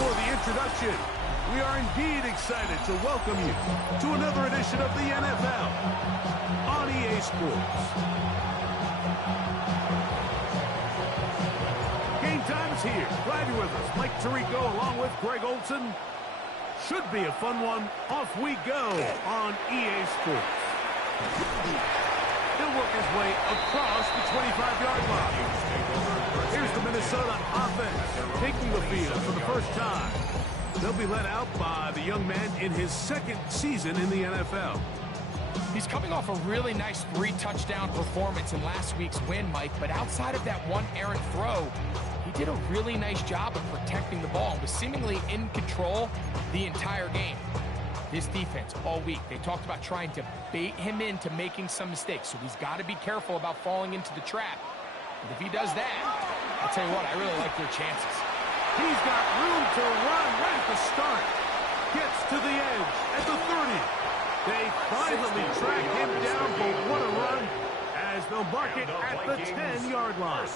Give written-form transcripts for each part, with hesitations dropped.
for the introduction. We are indeed excited to welcome you to another edition of the NFL on EA Sports. Game time is here. Glad you're with us. Mike Tirico along with Greg Olson. Should be a fun one. Off we go on EA Sports. He'll work his way across the 25-yard line. Here's the Minnesota offense taking the field for the first time. They'll be led out by the young man in his second season in the NFL. He's coming off a really nice 3-touchdown performance in last week's win, Mike, but outside of that one errant throw, he did a really nice job of protecting the ball and was seemingly in control the entire game. This defense all week, they talked about trying to bait him into making some mistakes, so he's got to be careful about falling into the trap. But if he does that, I'll tell you what, I really like their chances. He's got room to run right at the start. Gets to the edge at the 30. They finally track him down, but what a run as they'll mark it at the 10-yard line.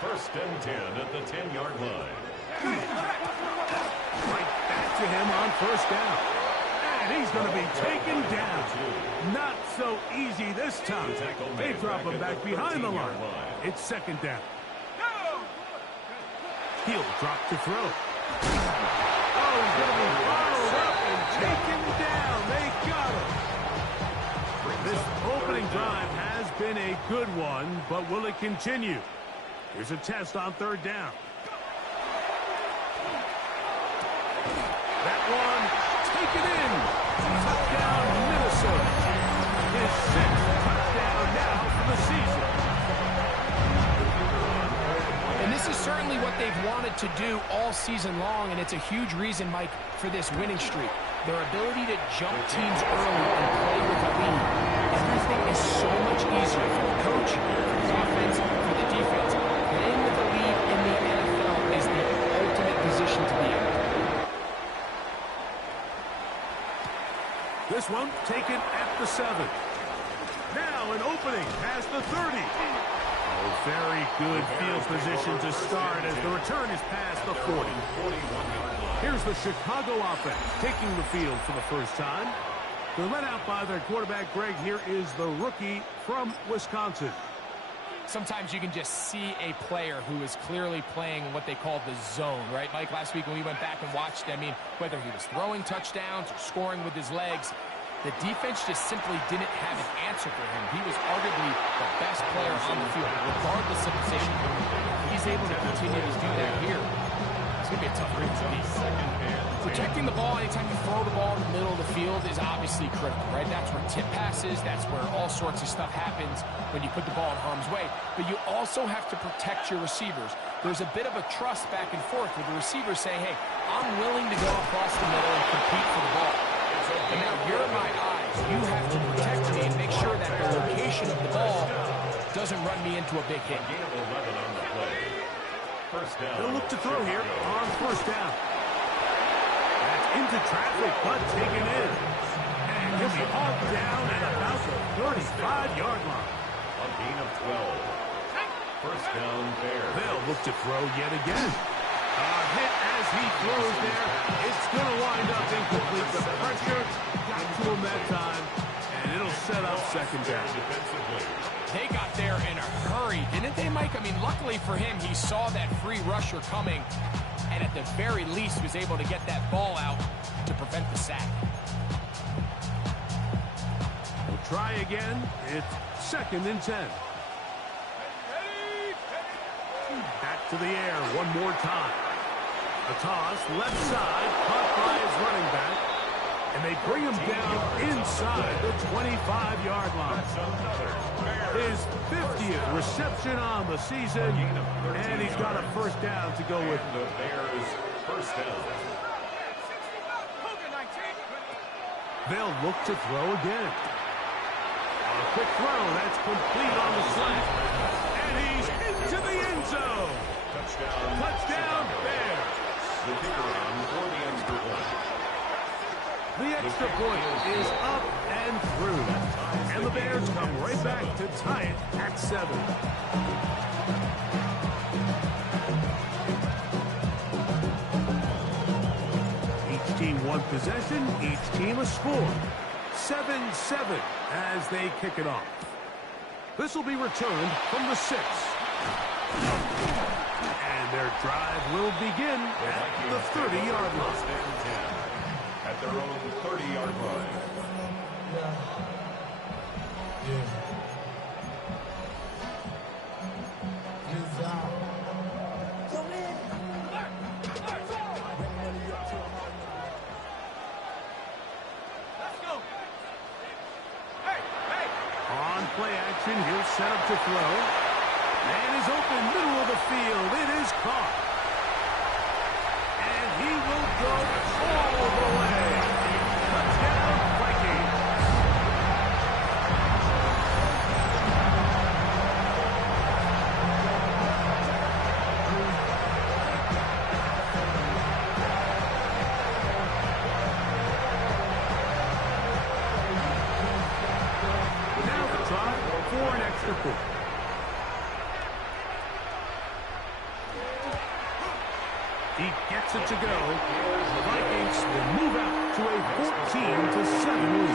First and 10 at the 10-yard line. Right back to him on first down. And he's going to be taken down. Not so easy this time. They drop him back behind the line. It's second down. He'll drop to throw. Oh, he's going to be followed up and taken down. They got him. This opening drive has been a good one, but will it continue? Here's a test on third down. That one taken in. Touchdown, Minnesota. His sixth touchdown now for the season. And this is certainly what they've wanted to do all season long, and it's a huge reason, Mike, for this winning streak. Their ability to jump teams early and play with a lead. Everything is so much easier for the coach, for the offense, for the defense. Playing with a lead in the NFL is the ultimate position to be in. This one taken at the 7. Now an opening past the 30. Oh, very good field position to start as the return is past the 40. Here's the Chicago offense taking the field for the first time. They're led out by their quarterback, Greg. Here is the rookie from Wisconsin. Sometimes you can just see a player who is clearly playing what they call the zone, right, Mike? Last week when we went back and watched, I mean, whether he was throwing touchdowns or scoring with his legs, the defense just simply didn't have an answer for him. He was arguably the best player on the field, regardless of position. He's able to continue to do that here. It's going to be a tough game to beat. Protecting the ball anytime you throw the ball in the middle of the field is obviously critical, right? That's where tip passes, that's where all sorts of stuff happens when you put the ball in harm's way. But you also have to protect your receivers. There's a bit of a trust back and forth with the receivers saying, hey, I'm willing to go across the middle and compete for the ball. And now here are my eyes. You have to protect me and make sure that the location of the ball doesn't run me into a big hit. They'll look to throw here on first down. That's into traffic, but taken in. And he'll be hauled down at about the 35-yard line. A gain of 12. First down, Bears. They'll look to throw yet again. Hit as he throws there. It's going to wind up incomplete. The pressure got to him that time, and it'll set up second down. They got there in a hurry, didn't they, Mike? I mean, luckily for him, he saw that free rusher coming, and at the very least was able to get that ball out to prevent the sack. We'll try again. It's second and 10. Back to the air one more time. A toss, left side, caught by his running back. And they bring him down inside the 25-yard line. His 50th reception on the season, and he's got a first down to go with the Bears' first down. They'll look to throw again. A quick throw, that's complete on the slant. And he's into the end zone. Touchdown, Bears. The kicker on for the extra point. The extra point is up and through. And the Bears come right back to tie it at 7. of possession, each team a score. 7-7 as they kick it off. This will be returned from the 6. And their drive will begin at the 30-yard line. At their own 30-yard line. On play action, he'll set up to throw. And is open, middle of the field. It is caught. And he will go all the way. Touchdown, Vikings. Now the try for an extra point. He gets it to go. The Vikings will move out to a 14-7 lead.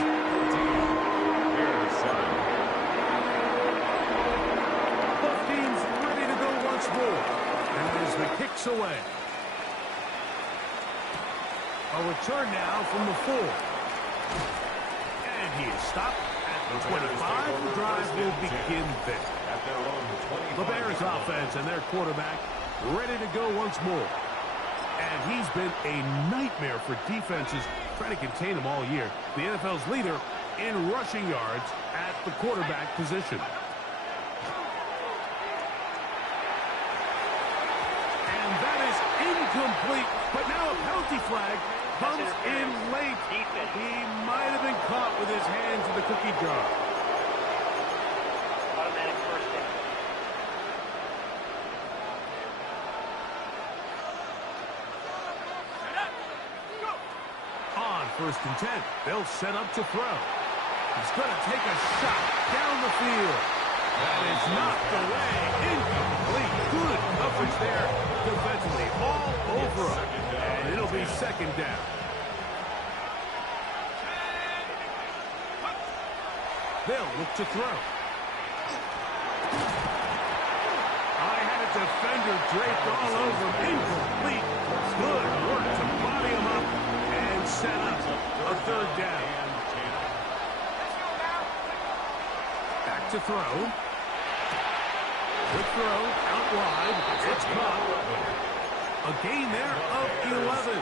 Both teams ready to go once more. And as the kick's away. A return now from the 4. And he is stopped at the 25. The drive will begin there. The Bears offense and their quarterback ready to go once more. And he's been a nightmare for defenses trying to contain him all year. The NFL's leader in rushing yards at the quarterback position. And that is incomplete. But now a penalty flag comes in late. He might have been caught with his hands in the cookie jar. Automatic first down. On 1st and 10, they'll set up to throw. He's going to take a shot down the field. That is not the way. Incomplete. Good coverage there defensively. All over him. And it'll be 2nd down. They'll look to throw. I had a defender draped all over him. Incomplete. Good work to body him up and set up a 3rd down. Back to throw. Quick throw out wide. It's caught. A gain there of 11.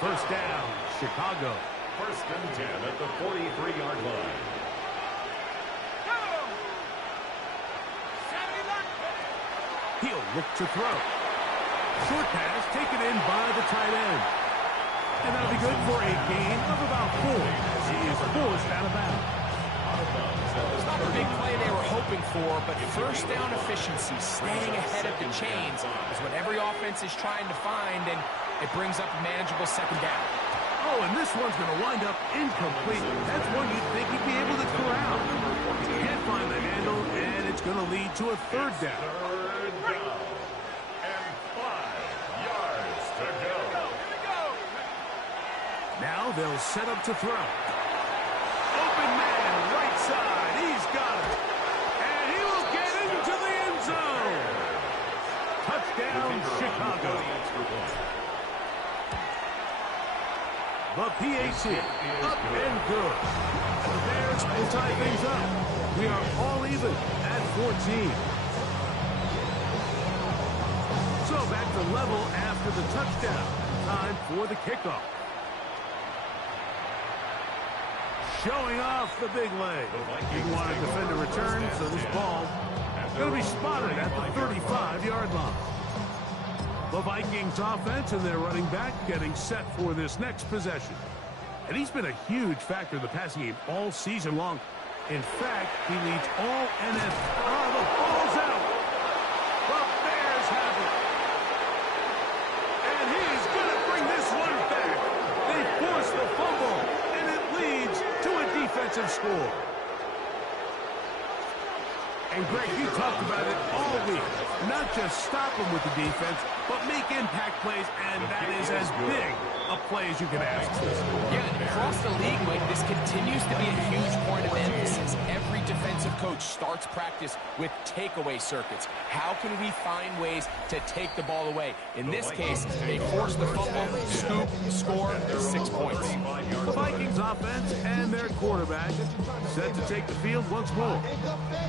1st down, Chicago. 1st and 10 at the 43-yard line. He'll look to throw. Short pass taken in by the tight end. And that'll be good for a gain of about 4. He is forced out of bounds. It's not the big play they were hoping for, but 1st down efficiency, staying ahead of the chains, is what every offense is trying to find, and it brings up a manageable 2nd down. Oh, and this one's going to wind up incomplete. That's one you'd think he'd be able to corral. He can't find the handle, and it's going to lead to a 3rd down. 3rd down. And 5 yards to go. Now they'll set up to throw. Open man, right side. He's got it. And he will get into the end zone. Touchdown, Chicago. The PAT, up and good. And the Bears will tie things up. We are all even at 14. So back to level after the touchdown. Time for the kickoff. Showing off the big leg. He wanted to defend a return, so this ball is going to be spotted at the 35-yard line. The Vikings offense and their running back getting set for this next possession. And he's been a huge factor in the passing game all season long. In fact, he leads all NFL. Oh, the ball's out. The Bears have it. And he's going to bring this one back. They force the fumble, and it leads to a defensive score. And Greg, you talked about it all week. Not just stop them with the defense, but make impact plays, and that is as big a play as you can ask for. Yeah, and across the league, Mike, this continues to be a huge point of emphasis. Every defensive coach starts practice with takeaway circuits. How can we find ways to take the ball away? In this case, they force the fumble, scoop, score, 6 points. The Vikings offense and their quarterback set to take the field once more.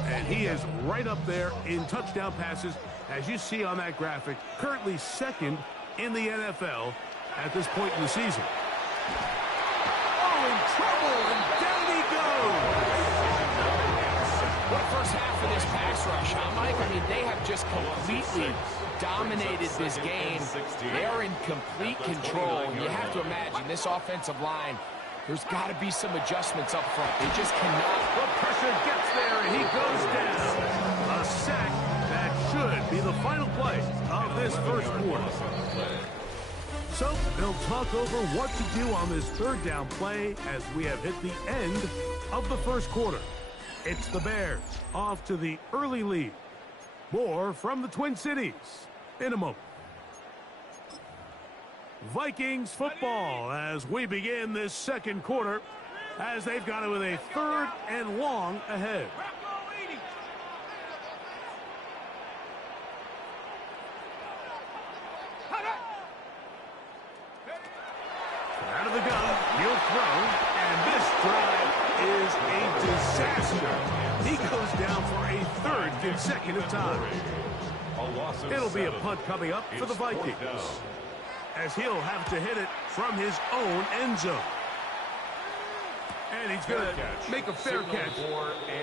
And he is right up there in touchdown passes, as you see on that graphic, currently second in the NFL at this point in the season. Oh, in trouble, and down he goes! What a first half of this pass rush, huh, Mike? I mean, they have just completely dominated this game. They are in complete control. And you have to imagine this offensive line, there's got to be some adjustments up front. They just cannot. The pressure gets there, and he goes down. A sack that should be the final play of this first quarter. So they'll talk over what to do on this third down play as we have hit the end of the first quarter. It's the Bears off to the early lead. More from the Twin Cities in a moment. Vikings football as we begin this second quarter, as they've got it with a 3rd and long ahead. Out of the gun, he'll throw, and this drive is a disaster. He goes down for a 3rd consecutive time. It'll be a punt coming up for the Vikings, as he'll have to hit it from his own end zone. And he's going to make a fair catch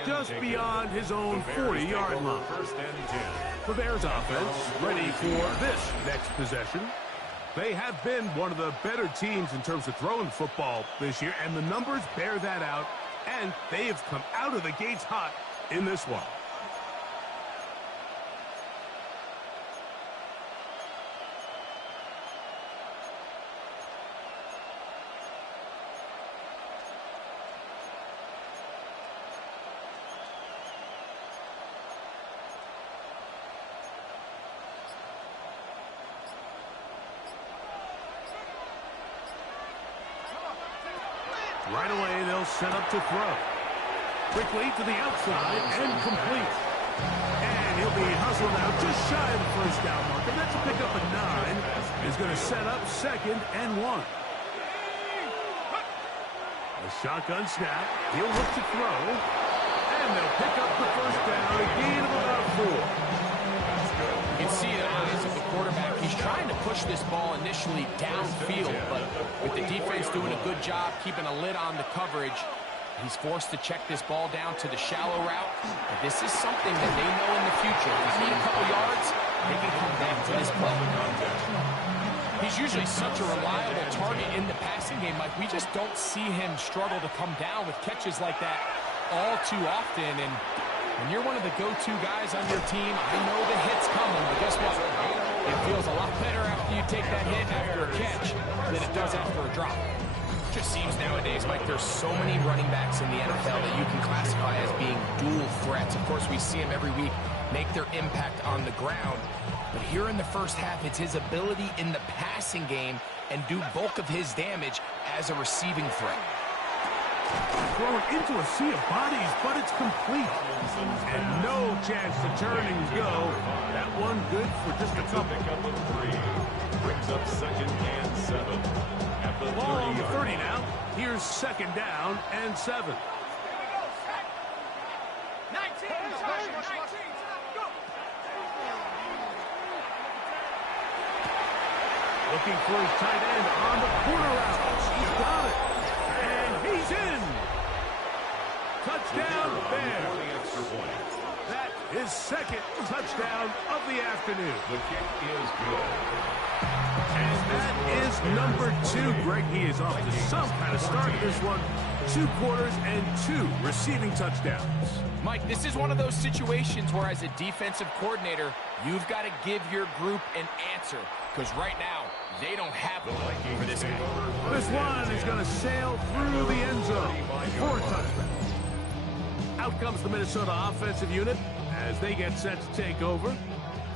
just beyond his own 40-yard line. The Bears offense ready for this next possession. They have been one of the better teams in terms of throwing football this year, and the numbers bear that out, and they have come out of the gates hot in this one. Right away, they'll set up to throw. Quickly to the outside and complete. And he'll be hustled out just shy of the first down mark. And that's a pickup at 9. Is going to set up 2nd and 1. A shotgun snap. He'll look to throw. And they'll pick up the first down. A gain of about 4. You can see the eyes of the quarterback. He's trying to push this ball initially downfield, but with the defense doing a good job keeping a lid on the coverage, he's forced to check this ball down to the shallow route. But this is something that they know in the future. If they need a couple yards, they can come back to this play. He's usually such a reliable target in the passing game. Like, we just don't see him struggle to come down with catches like that all too often. And when you're one of the go-to guys on your team, I know the hit's coming, but guess what? It feels a lot better after you take that hit after a catch than it does after a drop. It just seems nowadays like there's so many running backs in the NFL that you can classify as being dual threats. Of course, we see them every week make their impact on the ground. But here in the first half, it's his ability in the passing game and do bulk of his damage as a receiving threat. Thrown into a sea of bodies, but it's complete. And no chance to turn and go. That one good for just a couple. Brings up 2nd and 7. At the Ball on the 30 now. Here's 2nd down and 7. 19. Looking for his tight end on the corner route. He's got it. And he's in. Touchdown, Bears. That is 2nd touchdown of the afternoon. The kick is good. And that is number 2. Greg, he is off to some kind of start this one. 2 quarters and 2 receiving touchdowns. Mike, this is one of those situations where as a defensive coordinator, you've got to give your group an answer. Because right now, they don't have one for this game. This one is going to sail through the end zone. 4 touchdowns. Out comes the Minnesota offensive unit as they get set to take over.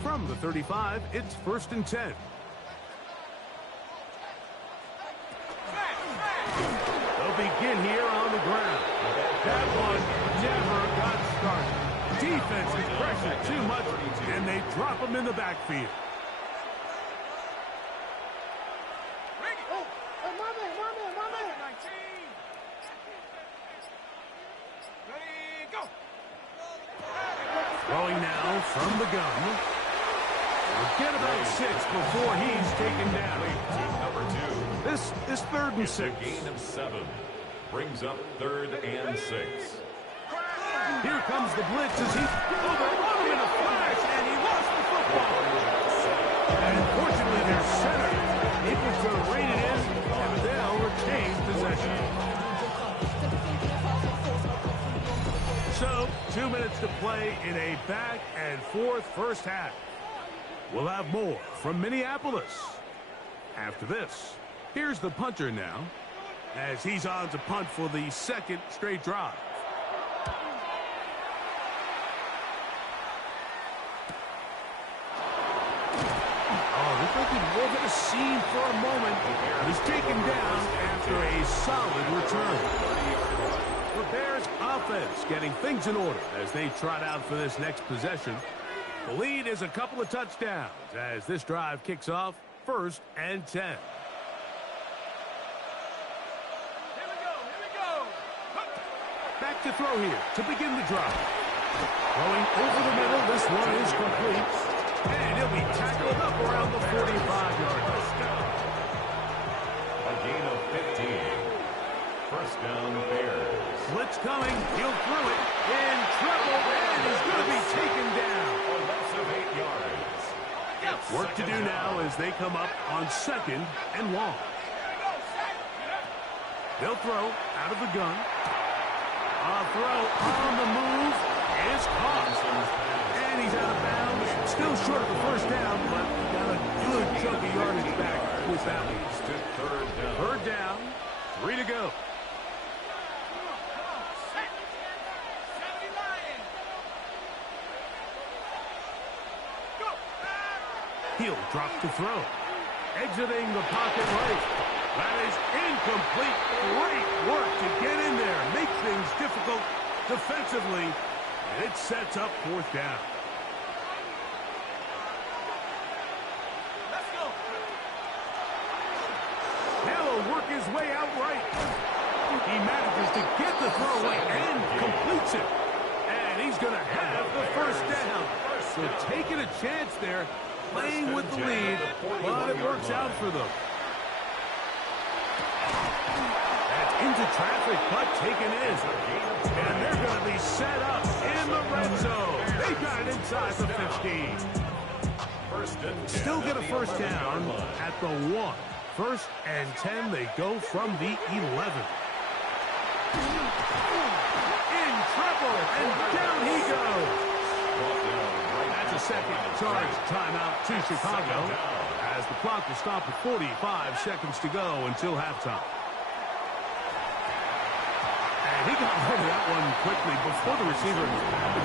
From the 35, it's 1st and 10. in here on the ground. That one never got started. Defense is pressured too much, and they drop him in the backfield. Throwing now from the gun. We'll get about 6 before he's taken down. Number 2. This 3rd and 6. Gain of 7. Brings up 3rd and 6. Here comes the blitz as he overrun him in a flash, and he lost the football. And fortunately, their center able to rein it in, and they'll retain possession. So, 2 minutes to play in a back-and-forth first half. We'll have more from Minneapolis. After this, here's the punter now, as he's on to punt for the 2nd straight drive. Looked like he was at a seam for a moment. He's taken down after a solid return. The Bears offense getting things in order as they trot out for this next possession. The lead is a couple of touchdowns as this drive kicks off 1st and 10. Here we go. Back to throw here to begin the drive. Throwing over the middle, this one is complete. And he'll be tackled up around the 45-yard line. A gain of 15. 1st down, Bears. Blitz coming. He'll throw it. In trouble. And he's going to be taken down. A loss of 8 yards. Work to do now as they come up on 2nd and long. They'll throw out of the gun. A throw on the move is caught. And he's out of bounds. Still short of the 1st down, but got a good chunk of yardage back with that one. 3rd down, 3 to go. He'll drop to throw. Exiting the pocket right. That is incomplete. Great work to get in there. Make things difficult defensively. And it sets up 4th down. Work his way out right. He manages to get the throw away and completes it. And he's going to have the 1st down. So taking a chance there, playing with the lead, but it works out for them. That's into traffic, but taken in. And they're going to be set up in the red zone. They got it inside the 15. Still get a 1st down at the 1. 1st and 10, they go from the 11. In trouble, and down he goes. That's a 2nd charge timeout to Chicago, as the clock will stop at 45 seconds to go until halftime. And he got rid of that one quickly before the receiver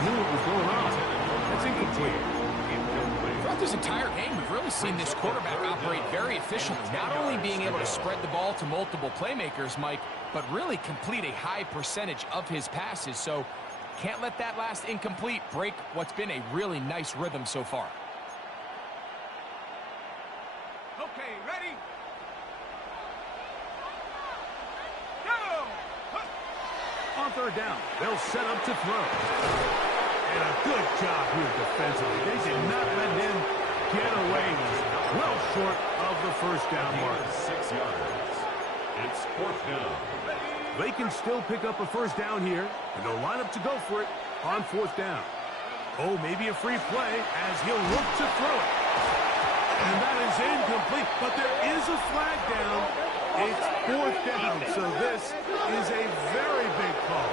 knew what was going on. That's incomplete. Throughout this entire game, we've really seen this quarterback operate very efficiently, not only being able to spread the ball to multiple playmakers, Mike, but really complete a high percentage of his passes. So can't let that last incomplete break what's been a really nice rhythm so far. Okay, ready? Go! On 3rd down, they'll set up to throw. And a good job here defensively. They did not let him get away. Well short of the 1st down mark. 6 yards. It's 4th down. They can still pick up a 1st down here, and they'll line up to go for it on 4th down. Oh, maybe a free play as he'll look to throw it. And that is incomplete, but there is a flag down. It's 4th down, so this is a very big call.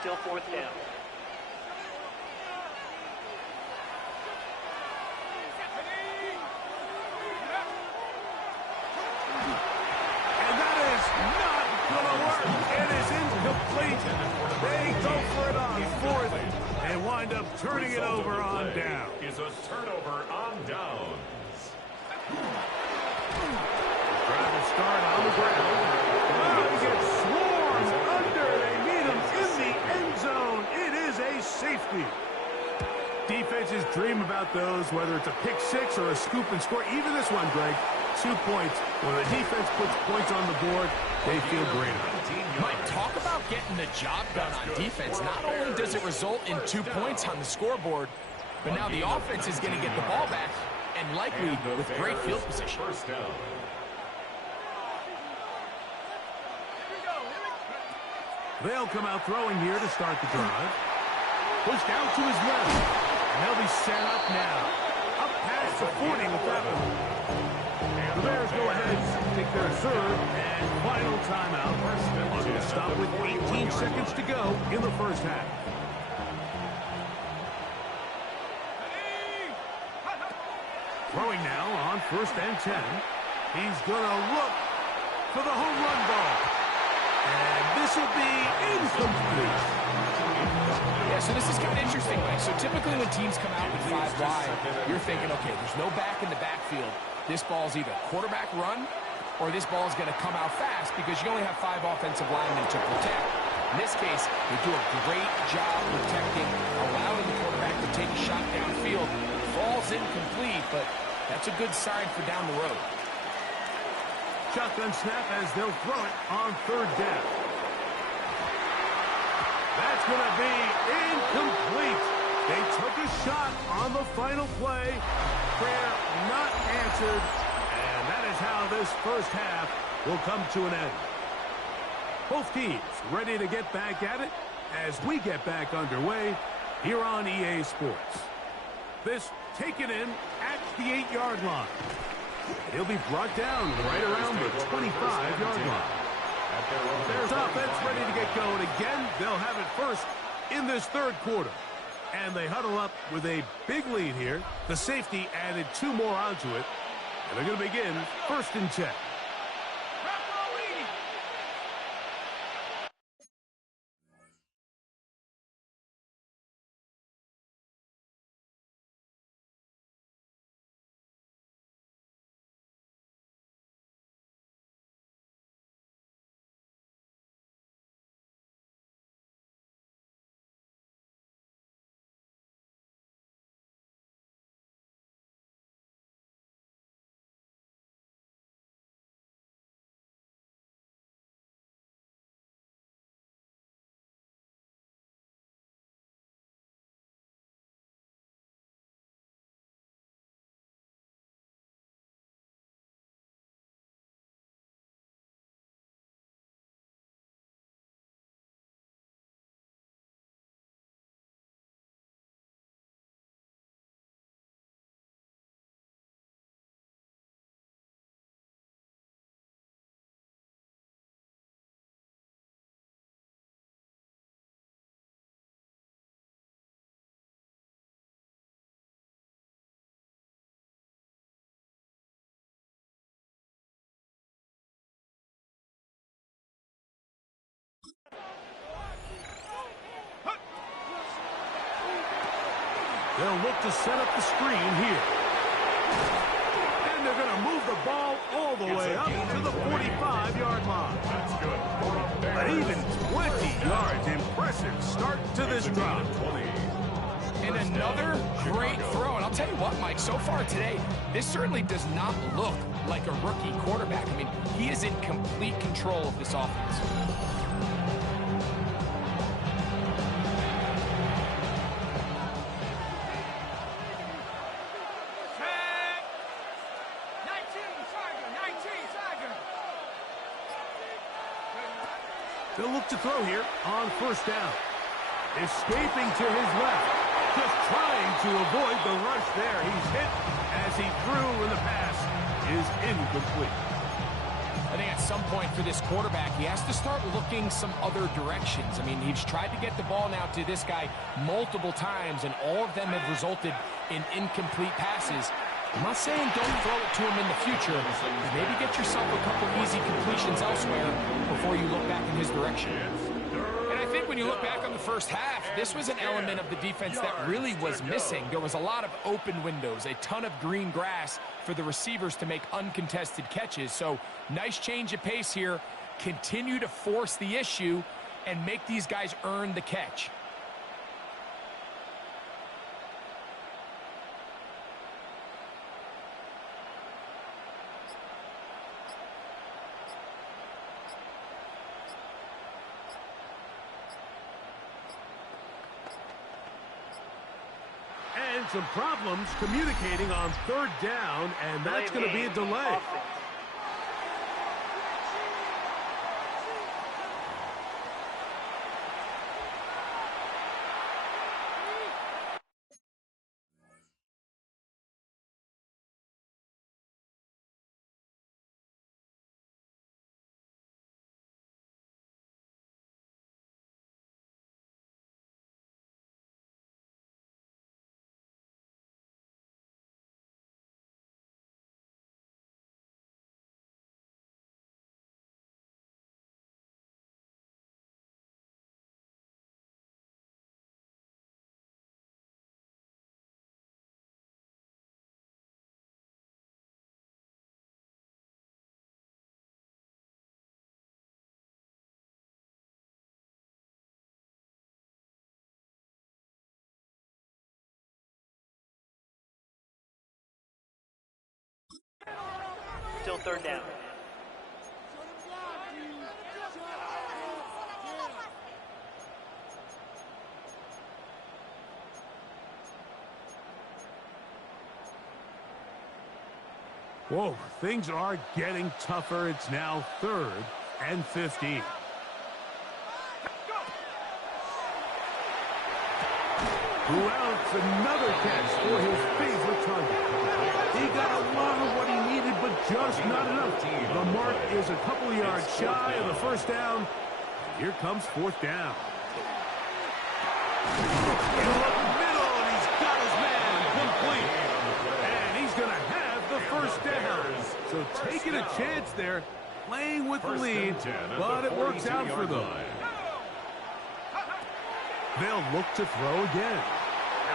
Still 4th down. And that is not going to work. It is incomplete. They go for it on 4th and wind up turning it over on down. Is a turnover on downs. Trying to start on the ground. Well, he gets swarmed under. They meet him in the end zone. It is a safety. Defenses dream about those, whether it's a pick six or a scoop and score. Even this one, Greg, 2 points. When the defense puts points on the board, they feel great about it. Mike, talk about getting the job done on defense. Not only does it result in 2 points on the scoreboard, but now the offense is going to get the ball back, and likely with great field position. First down. They'll come out throwing here to start the drive. Pushed out to his left. And they'll be set up now. Up past the 40 with that one. And the Bears go ahead and take their third and final timeout. They'll stop with 18 seconds to go in the first half. Throwing now on 1st and 10. He's going to look for the home run ball. And this will be incomplete. Yeah, so this is kind of interesting, Mike. So typically when teams come out with 5 wide, you're thinking, okay, there's no back in the backfield. This ball's either quarterback run or this ball's going to come out fast because you only have 5 offensive linemen to protect. In this case, they do a great job protecting, allowing the quarterback to take a shot downfield. Falls incomplete, but that's a good sign for down the road. Shotgun snap as they'll throw it on 3rd down. That's going to be incomplete. They took a shot on the final play. Prayer not answered. And that is how this first half will come to an end. Both teams ready to get back at it as we get back underway here on EA Sports. This taken in at the 8-yard line. He'll be brought down right around the 25-yard line. There's offense ready to get going again. They'll have it first in this 3rd quarter. And they huddle up with a big lead here. The safety added 2 more onto it. And they're going to begin 1st and 10. They'll look to set up the screen here. And they're going to move the ball all the way up to the 45-yard line. That's good. An even 20 yards. Impressive start to this drive. And another great throw. And I'll tell you what, Mike, so far today, this certainly does not look like a rookie quarterback. I mean, he is in complete control of this offense. They'll look to throw here on 1st down. Escaping to his left. Just trying to avoid the rush there. He's hit as he threw, and the pass is incomplete. I think at some point for this quarterback, he has to start looking some other directions. I mean, he's tried to get the ball now to this guy multiple times, and all of them have resulted in incomplete passes. I'm not saying don't throw it to him in the future, but maybe get yourself a couple easy completions elsewhere before you look back in his direction. And I think when you look back on the first half, this was an element of the defense that really was missing. There was a lot of open windows, a ton of green grass for the receivers to make uncontested catches. So nice change of pace here. Continue to force the issue and make these guys earn the catch. And some problems communicating on third down, and that's going to be a delay. Still third down. Whoa, things are getting tougher. It's now 3rd and 15. Who else? Another catch for his favorite target. He got a lot of what he needed, but just not enough. The mark is a couple of yards shy of the first down. Here comes 4th down. In the middle, and he's got his man complete. And he's going to have the first down. So taking a chance there, playing with the lead, but it works out for them. They'll look to throw again.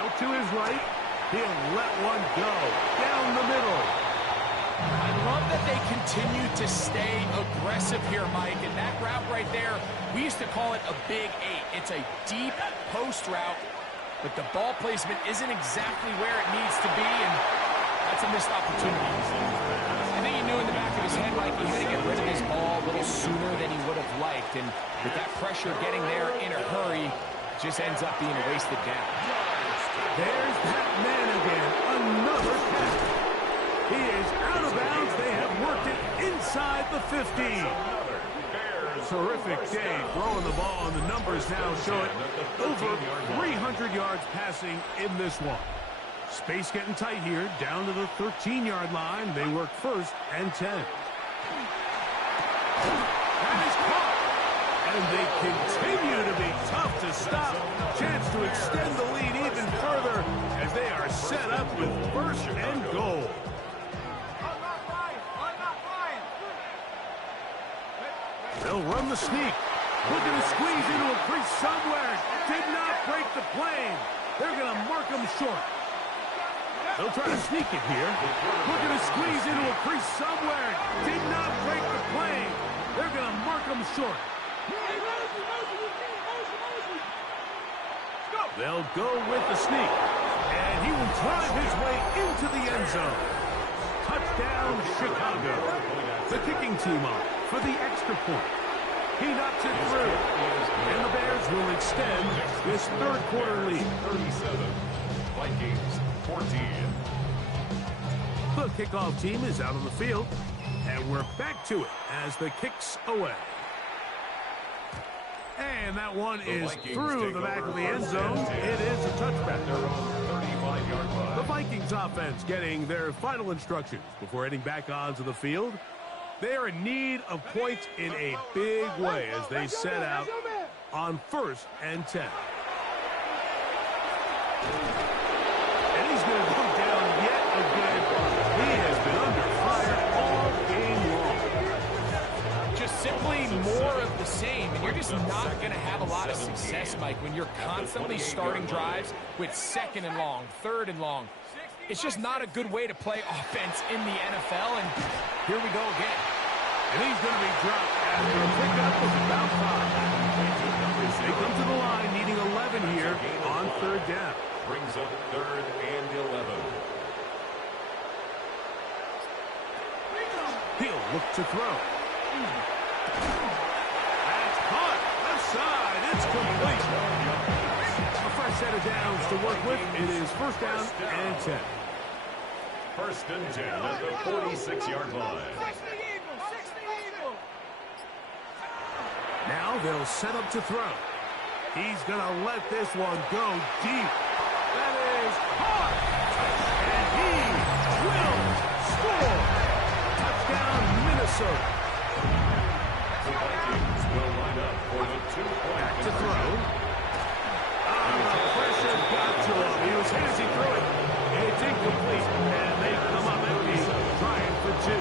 Out to his right. He'll let one go. Down the middle. I love that they continue to stay aggressive here, Mike. And that route right there, we used to call it a big 8. It's a deep post route, but the ball placement isn't exactly where it needs to be, and that's a missed opportunity. I think he knew in the back of his head, Mike, he had to get rid of his ball a little sooner than he would have liked. And with that pressure getting there in a hurry, just ends up being wasted down. There's that man again. Another catch. He is out of bounds. They have worked it inside the 15. Terrific day throwing the ball, and the numbers now show it. Over 300 yards passing in this one. Space getting tight here. Down to the 13-yard line. They work 1st and 10. That is caught. And they continue to be tough to stop. Chance to extend the lead even further as they are set up with 1st and goal. They'll run the sneak. Looking to squeeze into a crease somewhere. Did not break the plane. They're going to mark him short. They'll try to sneak it here. Looking to squeeze into a crease somewhere. Did not break the plane. They're going to mark him short. They'll go with the sneak. And he will drive his way into the end zone. Touchdown, Chicago. The kicking team on for the extra point. He knocks it through. And the Bears will extend this 3rd quarter lead. 37. Vikings 14. The kickoff team is out on the field. And we're back to it as the kick's away. And that one is through the back of the end zone. It is a touchback. The Vikings offense getting their final instructions before heading back onto the field. They are in need of points in a big way as they set out on 1st and 10. And he's going to come down yet again. He has been under fire all game long. Just simply more of the same. And you're just just not going to have a lot of success, Mike, when you're constantly starting drives with 2nd and long, 3rd and long. It's just not a good way to play offense in the NFL, and here we go again. And he's going to be dropped after a pickup of about 5. They come to the line needing 11 here on 3rd down. Brings up 3rd and 11. He'll look to throw. That's caught. Left side. It's complete. A fresh set of downs to work with. It is 1st down and 10. 1st and 10 at the 46-yard line. Now they'll set up to throw. He's going to let this one go deep. That is caught. And he will score. Touchdown, Minnesota. The Vikings will line up for the 2-point Back to throw. The pressure got to him. He was handsy through it. It's incomplete. And they come up empty, trying for 2.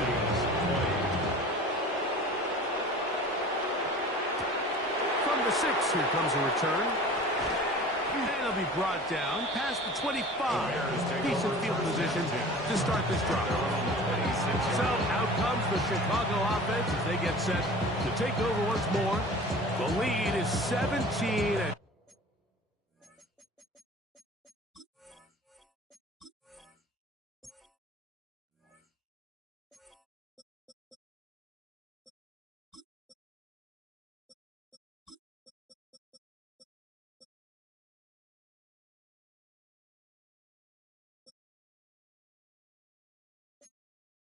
From the 6, here comes a return. And he'll be brought down past the 25. Decent field position to start this drive. So out comes the Chicago offense as they get set to take over once more. The lead is 17 at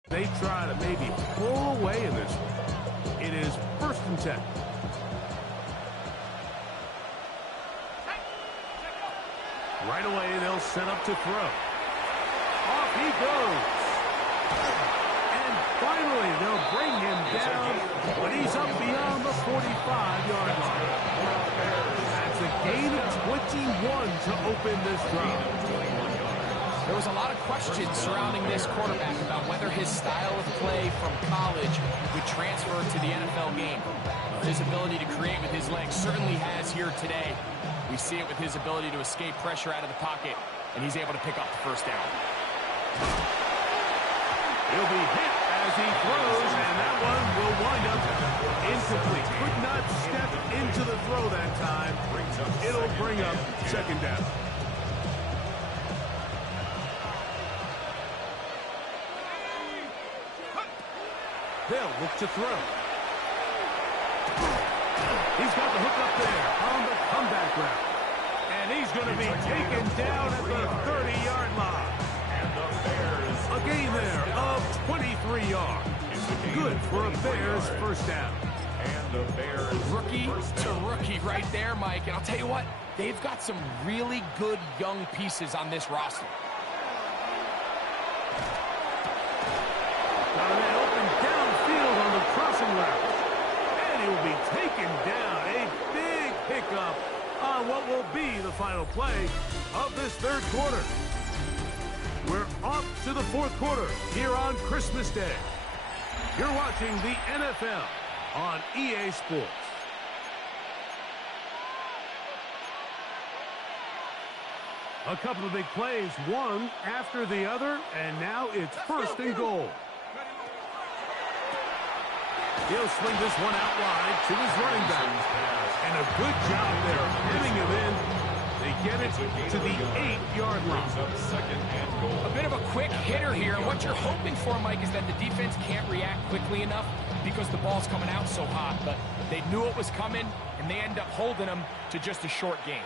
they try to maybe pull away in this one. It is 1st and 10. Right away, they'll set up to throw. Off he goes. And finally, they'll bring him down when he's up beyond the 45-yard line. That's a gain of 21 to open this drive. There was a lot of questions surrounding this quarterback about whether his style of play from college would transfer to the NFL game. His ability to create with his legs certainly has here today. We see it with his ability to escape pressure out of the pocket, and he's able to pick up the 1st down. He'll be hit as he throws, and that one will wind up incomplete. Could not step into the throw that time. It'll bring up 2nd down. They'll look to throw. He's got the hook up there on the comeback route. And he's going to be taken down at the 30-yard line. And the Bears. A gain there of 23 yards. Good for a Bears 1st down. And the Bears. Rookie to rookie right there, Mike. And I'll tell you what, they've got some really good young pieces on this roster. Got a man open downfield on the crossing route. And he will be taken down. A big pickup on what will be the final play of this 3rd quarter. We're off to the 4th quarter here on Christmas Day. You're watching the NFL on EA Sports. A couple of big plays, one after the other, and now it's 1st and goal. He'll swing this one out wide to his running back. And a good job there, hemming him in. They get it to the 8-yard line. A bit of a quick hitter here. What you're hoping for, Mike, is that the defense can't react quickly enough because the ball's coming out so hot. But they knew it was coming, and they end up holding him to just a short game.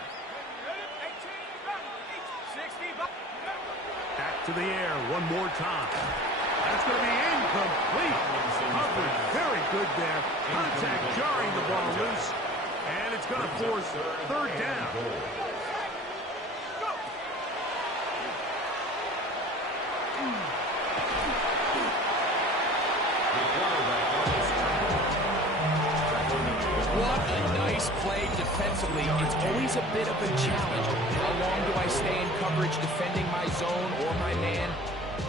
Back to the air one more time. That's going to be incomplete. Coverage very good there. Contact jarring the ball loose. And it's going to force 3rd down. What a nice play defensively. It's always a bit of a challenge. How long do I stay in coverage defending my zone or my man?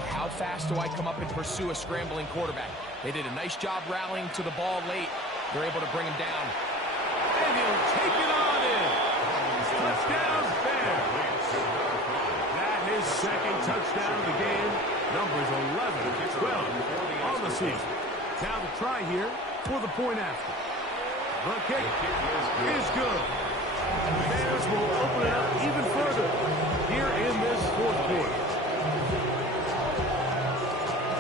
How fast do I come up and pursue a scrambling quarterback? They did a nice job rallying to the ball late. They're able to bring him down. And second touchdown of the game. Numbers 11 and 12 on the season. Now the try here for the point after. The kick is good. And the Bears will open it up even further here in this fourth quarter.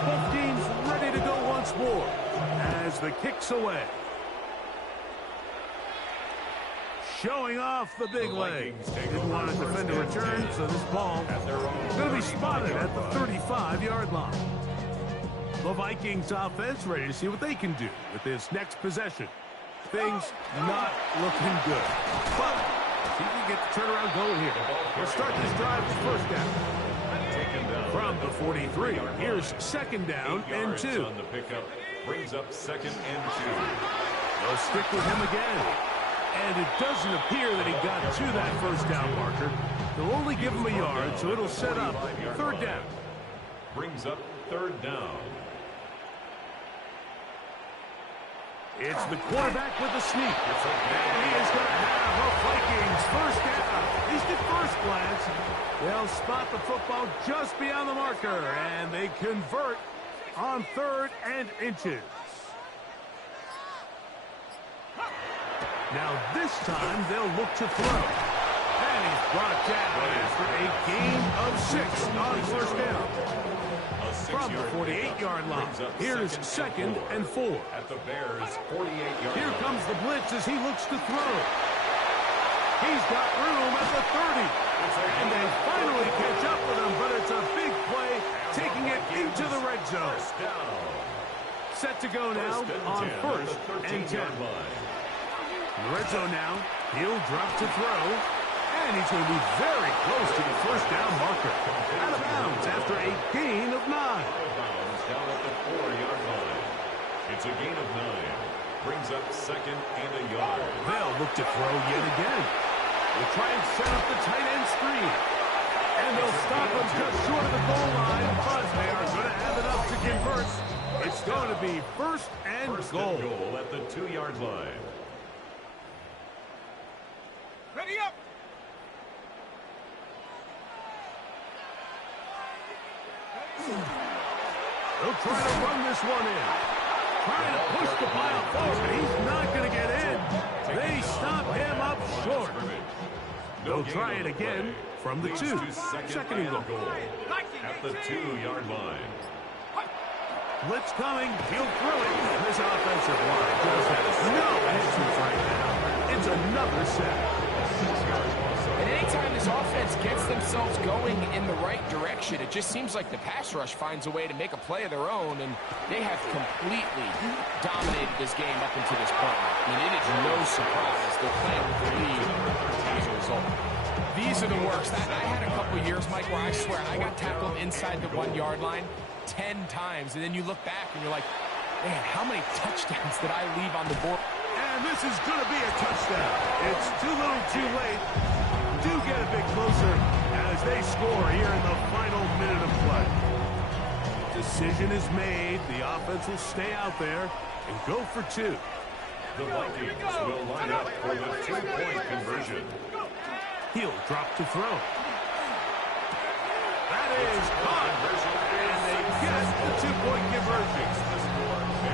Both teams ready to go once more as the kick's away. Showing off the big legs. Didn't want to defend a return, so this ball is going to be spotted at the 35-yard line. The Vikings offense ready to see what they can do with this next possession. Things not looking good. But see if we can get the turnaround going here. We'll start this drive with first down. From the 43, here's second down and 2. On the pickup brings up second and 2. They'll stick with him again. And it doesn't appear that he got to that first down marker. They'll only give him a yard, so it'll set up third down. Brings up third down. It's the quarterback with the sneak. And he is going to have a Vikings first down. At least at first glance, they'll spot the football just beyond the marker, and they convert on 3rd and inches. Now this time they'll look to throw. And he's brought down after a gain of 6 on first down. From the 48-yard line, here's second and 4. At the Bears' 48-yard line. Here comes the blitz as he looks to throw. He's got room at the 30. And they finally catch up with him, but it's a big play, taking it into the red zone. Set to go now on 1st and 10. In the red zone now, he'll drop to throw, and he's going to be very close to the first down marker. Out of bounds after a gain of 9. Out of bounds down at the 4-yard line. It's a gain of 9. Brings up second and a yard. They'll look to throw yet again. They'll try and set up the tight end screen. And they'll stop him just short of the goal line, but they are going to have enough to convert. It's going to be first and goal. At the 2-yard line. Ready up! They'll try to run this one in. Trying to push the pile forward. He's not going to get in. They stop him up short. They'll try it again from the 2. Second and goal. At the 2-yard line. Blitz coming. He'll throw it. And this offensive line just has no answers right now. It's another sack. And anytime this offense gets themselves going in the right direction, it just seems like the pass rush finds a way to make a play of their own, and they have completely dominated this game up until this point. I mean, it is no surprise they're playing with the lead as a result. These are the worst. I had a couple years, Mike, where I swear I got tackled inside the 1-yard line 10 times, and then you look back and you're like, man, how many touchdowns did I leave on the board? And this is going to be a touchdown. It's too little too late. Do get a bit closer as they score here in the final minute of play. Decision is made. The offense will stay out there and go for 2. The Vikings will line up for the 2-point conversion. He'll drop to throw. That is caught. And they get the 2-point conversion.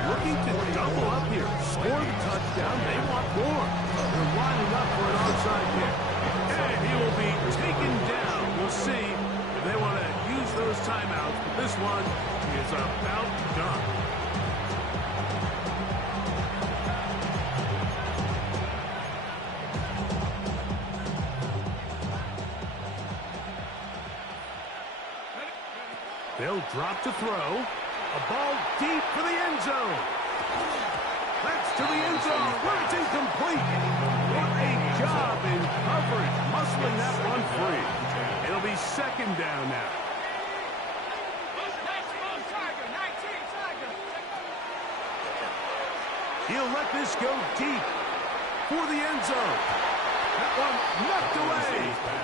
Looking to double up here. Score the touchdown. They want more. They're lining up for an onside kick. And he will be taken down. We'll see if they want to use those timeouts. But this one is about done. They'll drop to throw. A ball deep for the end zone. That's to the end zone where it's incomplete. What a job in coverage, muscling that one free. It'll be second down now. He'll let this go deep for the end zone. That one knocked away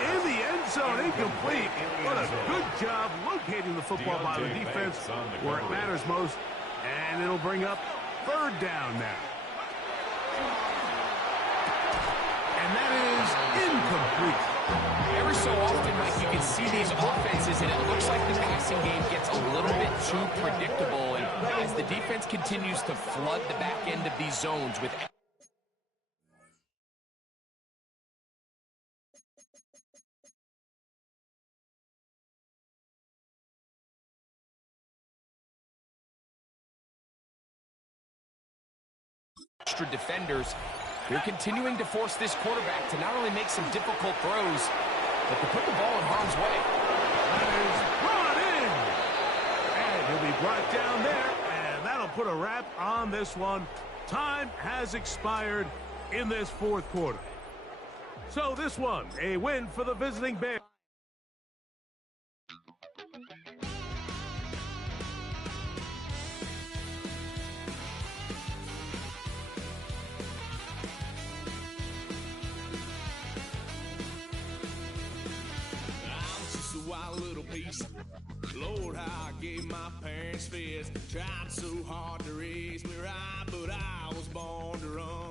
in the end zone, incomplete. What a good job locating the football by the defense where it matters most. And it'll bring up third down now. And that is incomplete. Every so often, Mike, you can see these offenses, and it looks like the passing game gets a little bit too predictable. And as the defense continues to flood the back end of these zones with extra defenders, they're continuing to force this quarterback to not only make some difficult throws, but to put the ball in harm's way. That is brought in. And he'll be brought down there, and that'll put a wrap on this one. Time has expired in this fourth quarter. So this one, a win for the visiting Bears. Wild little piece. Lord, how I gave my parents fist. Tried so hard to raise me right, but I was born to run.